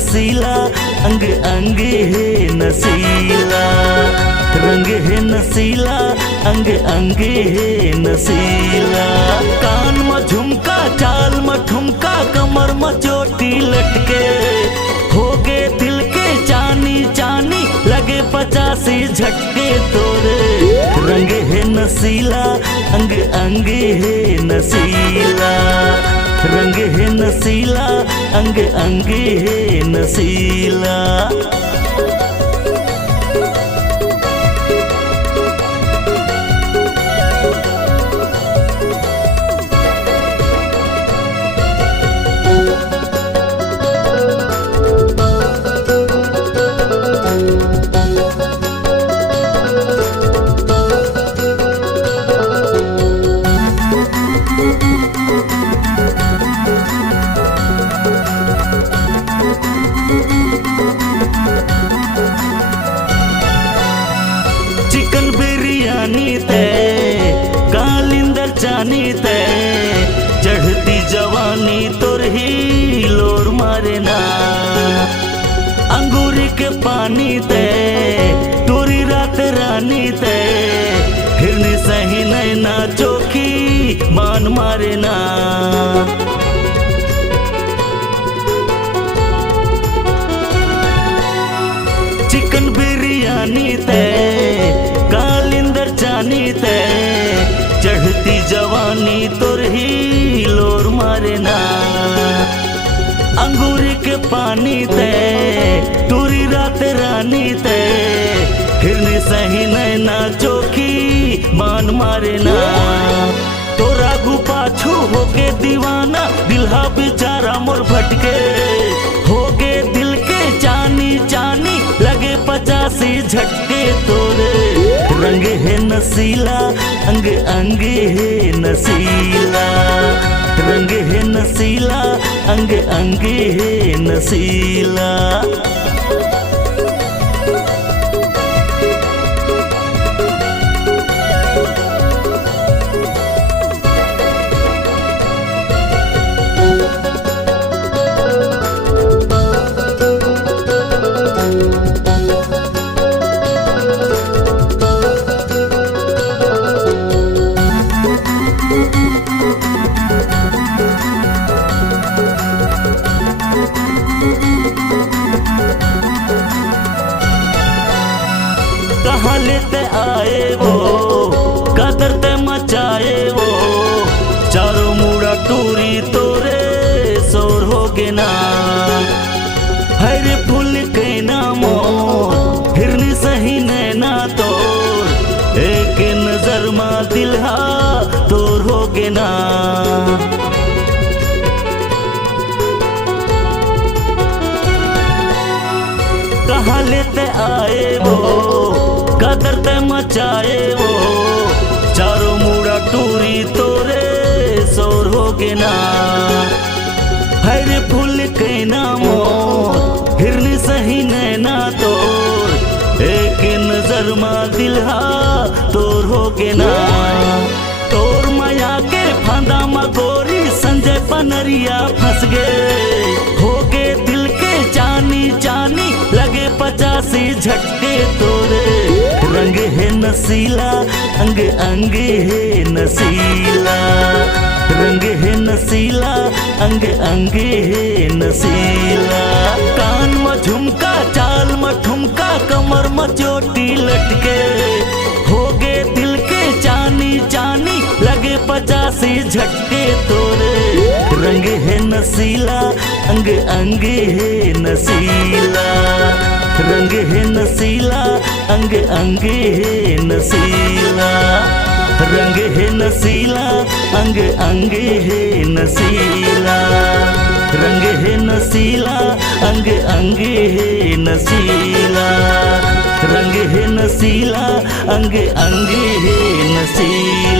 नसीला, अंग अंग है नसीला। रंग है नसीला, अंग अंग है नसीला। कान में झुमका, चाल में ठुमका, कमर में चोटी लटके, हो गए दिल के चानी चानी, लगे 85 झटके तोरे। रंग है नसीला, अंग अंग है नसीला। रंग है नसीला, अंग अंग है नसीला। चिकन बिरयानी ते कालिंदर चानी ते, चढ़ती जवानी तोर ही लोर मारे ना। अंगूरी के पानी ते तोरी रात रानी ते, हिरनी सही नैना चोखी मान मारे ना। चिकन बिरयानी ते कालिंदर चानी ते, चढ़ती जवानी तोर ही लोर मारे ना। अंगूरी के पानी ते तोरी रात रानी ते, हिरनी सही नैना चोखी मान मारे ना। तोरा गु पाछू हो के दीवाना, दिलहा बेचारा मोर भटके, हो गे दिल के चानी चानी, लगे 85 झटके तोरे। रंग है नसीला, अंग अंग है नसीला। रंग है नसीला, अंग अंग है नसीला। कहाँ लेते आए वो, कदर ते मचाए वो, चारों मुड़ा टूरी तोरे सोर हो गे ना। हरे फूल के नामो हिरनी सही नैना तोर, एक नजर मा दिलहा तोर हो गे ना। कहाँ लेते आए वो, कदर ते मचाए वो, चारों मुड़ा टूरी तोरे सोर हो गे ना। हरे फूल के नामो हिरनी सही नैना तोर, एक नजर मा दिलहा तोर हो गे ना। तोर माया के फांदा मा गोरी, संजय पनरिया फंस गए, हो गे दिल के चानी चानी, लगे 85 झटके तोरे। रंग है नसीला, अंग अंग है नसीला। रंग है नसीला, अंग अंग है नसीला। कान में झुमका, चाल में ठुमका, कमर में चोटी लटके, हो गे दिल के चानी चानी, लगे 85 झटके तोरे। रंग है नसीला, अंग अंग है नसीला। रंग है नसीला, अंग अंग है नसीला। रंग है नसीला, अंग अंग है नसीला। रंग है नसीला, अंग अंग है नसीला। रंग है नसीला, अंग अंग है नसीला।